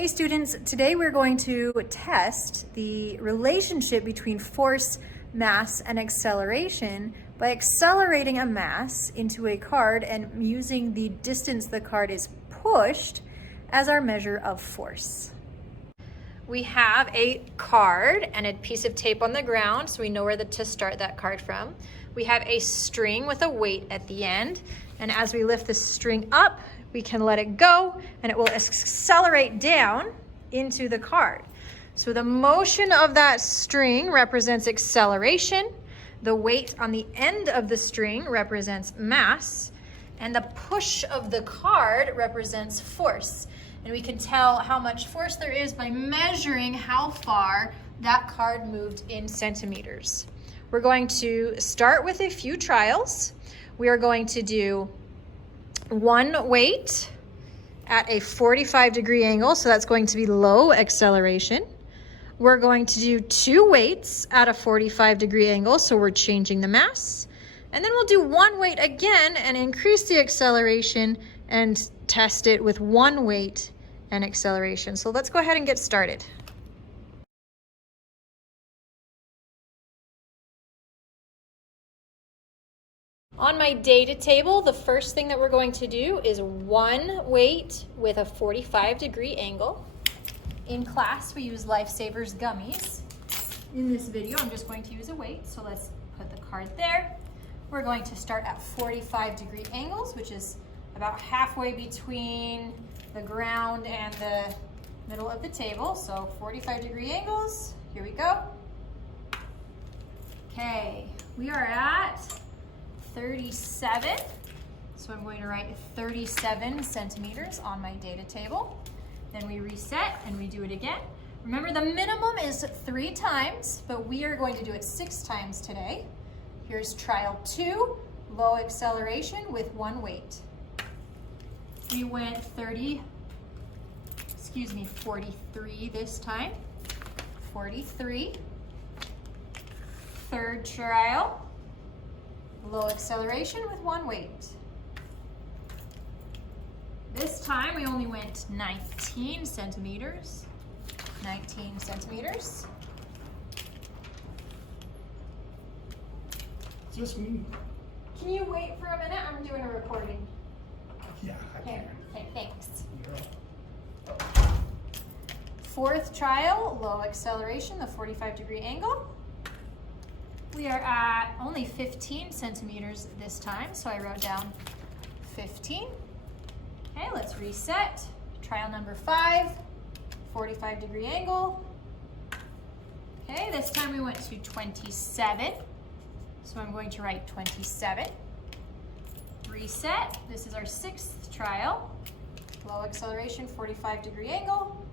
Hey students, today we're going to test the relationship between force, mass, and acceleration by accelerating a mass into a card and using the distance the card is pushed as our measure of force. We have a card and a piece of tape on the ground, so we know where to start that card from. We have a string with a weight at the end, and as we lift the string up, we can let it go and it will accelerate down into the card. So the motion of that string represents acceleration. The weight on the end of the string represents mass, and the push of the card represents force. And we can tell how much force there is by measuring how far that card moved in centimeters. We're going to start with a few trials. We are going to do one weight at a 45-degree angle, so that's going to be low acceleration. We're going to do two weights at a 45-degree angle, so we're changing the mass. And then we'll do one weight again and increase the acceleration and test it with one weight and acceleration. So let's go ahead and get started. On my data table, the first thing that we're going to do is one weight with a 45-degree angle. In class, we use Lifesavers gummies. In this video, I'm just going to use a weight, so let's put the card there. We're going to start at 45-degree angles, which is about halfway between the ground and the middle of the table. So 45-degree angles, here we go. Okay, we are at 37, so I'm going to write 37 centimeters on my data table. Then we reset and we do it again. Remember, the minimum is 3 times, but we are going to do it 6 times today. Here's trial 2, low acceleration with one weight. We went 43 this time. 43. Third trial. Low acceleration with one weight. This time we only went 19 centimeters. 19 centimeters. Just me. Can you wait for a minute? I'm doing a recording. Yeah, I can. Okay, thanks. Yeah. Fourth trial, low acceleration, the 45-degree angle. We are at only 15 centimeters this time, so I wrote down 15. Okay, let's reset. Trial number 5, 45-degree angle. Okay, this time we went to 27, so I'm going to write 27. Reset. This is our 6th trial. Low acceleration, 45-degree angle.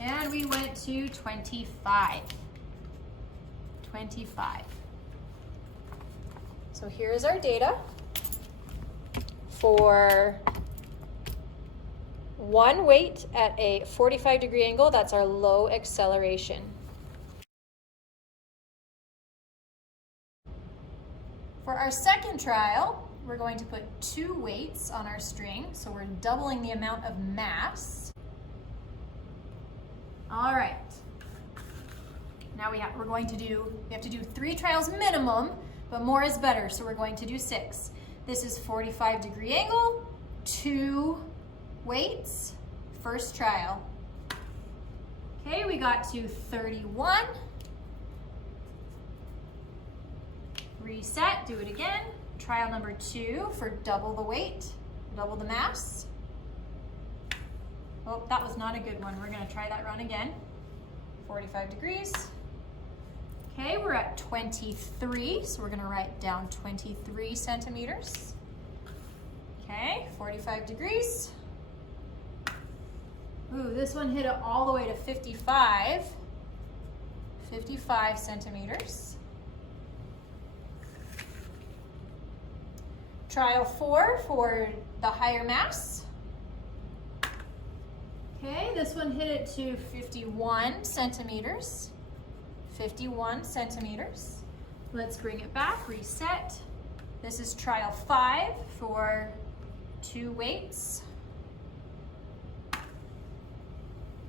And we went to 25. 25. So here's our data for one weight at a 45-degree angle. That's our low acceleration. For our second trial, we're going to put 2 weights on our string, so we're doubling the amount of mass. All right. Now we have to do 3 trials minimum, but more is better, so we're going to do 6. This is 45-degree angle, 2 weights, first trial. Okay, we got to 31. Reset, do it again. Trial number 2 for double the weight, double the mass. Oh, that was not a good one. We're gonna try that run again. 45 degrees. Okay, we're at 23, so we're gonna write down 23 centimeters. Okay, 45 degrees. Ooh, this one hit it all the way to 55. 55 centimeters. Trial 4 for the higher mass. Okay, this one hit it to 51 centimeters. 51 centimeters. Let's bring it back, reset. This is trial 5 for 2 weights.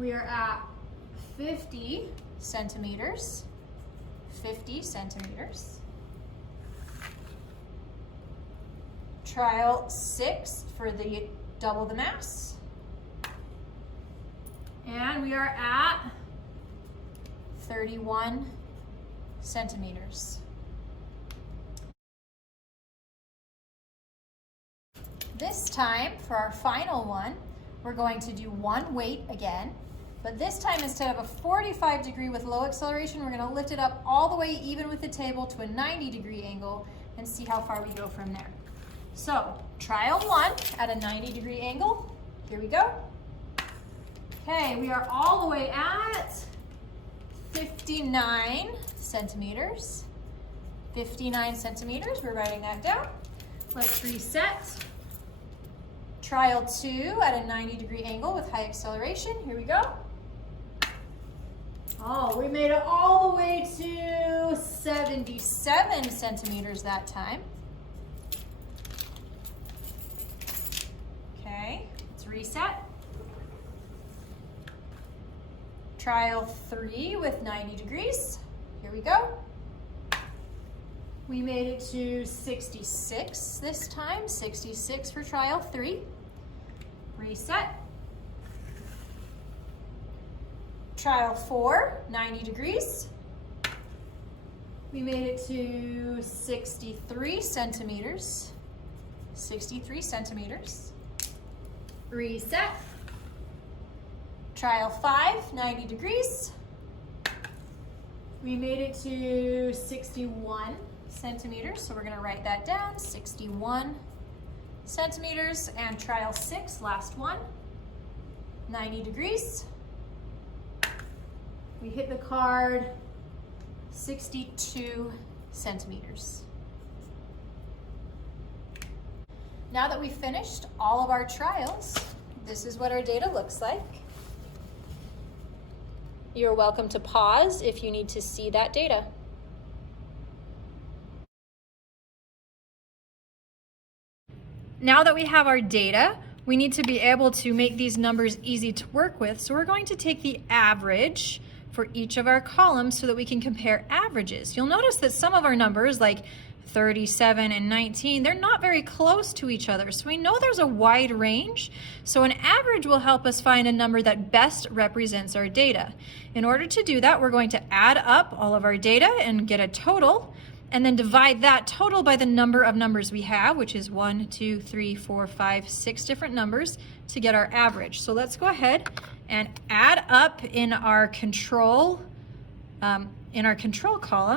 We are at 50 centimeters. 50 centimeters. Trial 6 for the double the mass. And we are at 31 centimeters. This time, for our final one, we're going to do one weight again, but this time instead of a 45 degree with low acceleration, we're gonna lift it up all the way even with the table to a 90 degree angle and see how far we go from there. So, trial 1 at a 90 degree angle. Here we go. Okay, we are all the way at 59 centimeters. 59 centimeters, we're writing that down. Let's reset. Trial 2 at a 90 degree angle with high acceleration. Here we go. Oh, we made it all the way to 77 centimeters that time. Okay, let's reset. Trial 3 with 90 degrees. Here we go. We made it to 66 this time, 66 for trial 3. Reset. Trial 4, 90 degrees. We made it to 63 centimeters. 63 centimeters. Reset. Trial 5, 90 degrees. We made it to 61 centimeters, so we're going to write that down, 61 centimeters. And trial 6, last one, 90 degrees. We hit the card 62 centimeters. Now that we've finished all of our trials, this is what our data looks like. You're welcome to pause if you need to see that data. Now that we have our data, we need to be able to make these numbers easy to work with. So we're going to take the average for each of our columns so that we can compare averages. You'll notice that some of our numbers, like 37 and 19, they're not very close to each other. So we know there's a wide range. So an average will help us find a number that best represents our data. In order to do that, we're going to add up all of our data and get a total, and then divide that total by the number of numbers we have, which is 1, 2, 3, 4, 5, 6 different numbers to get our average. So let's go ahead and add up in our control column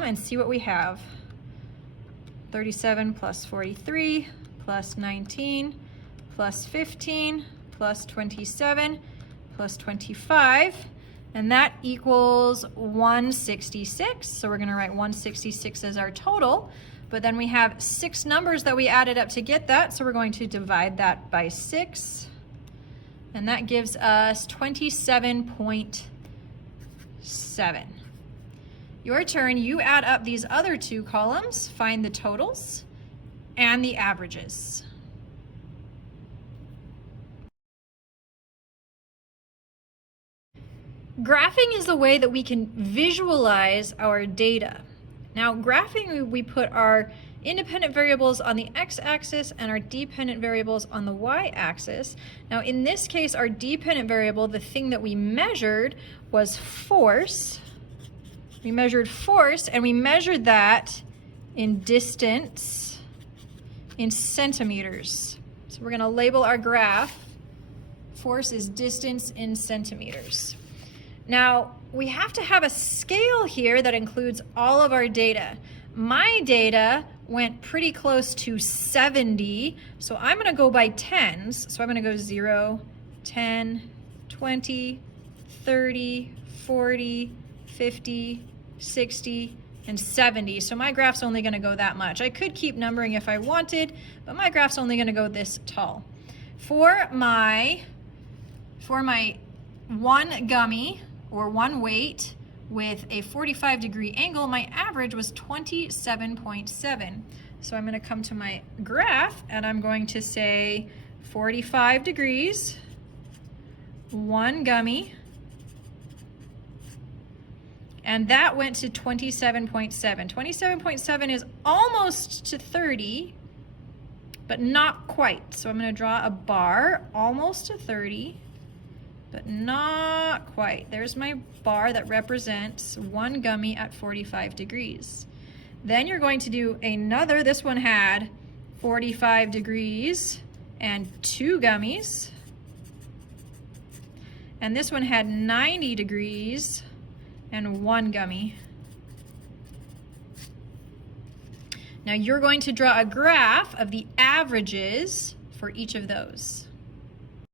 and see what we have. 37 plus 43 plus 19 plus 15 plus 27 plus 25, and that equals 166. So we're going to write 166 as our total, but then we have 6 numbers that we added up to get that, so we're going to divide that by 6, and that gives us 27.7. Your turn. You add up these other 2 columns, find the totals and the averages. Graphing is the way that we can visualize our data. Now, graphing, we put our independent variables on the x-axis and our dependent variables on the y-axis. Now, in this case, our dependent variable, the thing that we measured, was force. We measured force, and we measured that in distance in centimeters. So we're going to label our graph. Force is distance in centimeters. Now, we have to have a scale here that includes all of our data. My data went pretty close to 70, so I'm going to go by tens. So I'm going to go 0, 10, 20, 30, 40, 50, 60, and 70. So my graph's only going to go that much. I could keep numbering if I wanted, but my graph's only going to go this tall. For my one gummy, or one weight, with a 45 degree angle, my average was 27.7. So I'm going to come to my graph, and I'm going to say 45 degrees, one gummy, And that went to 27.7. 27.7 is almost to 30, but not quite. So I'm going to draw a bar almost to 30, but not quite. There's my bar that represents one gummy at 45 degrees. Then you're going to do another. This one had 45 degrees and 2 gummies. And this one had 90 degrees and 1 gummy. Now you're going to draw a graph of the averages for each of those.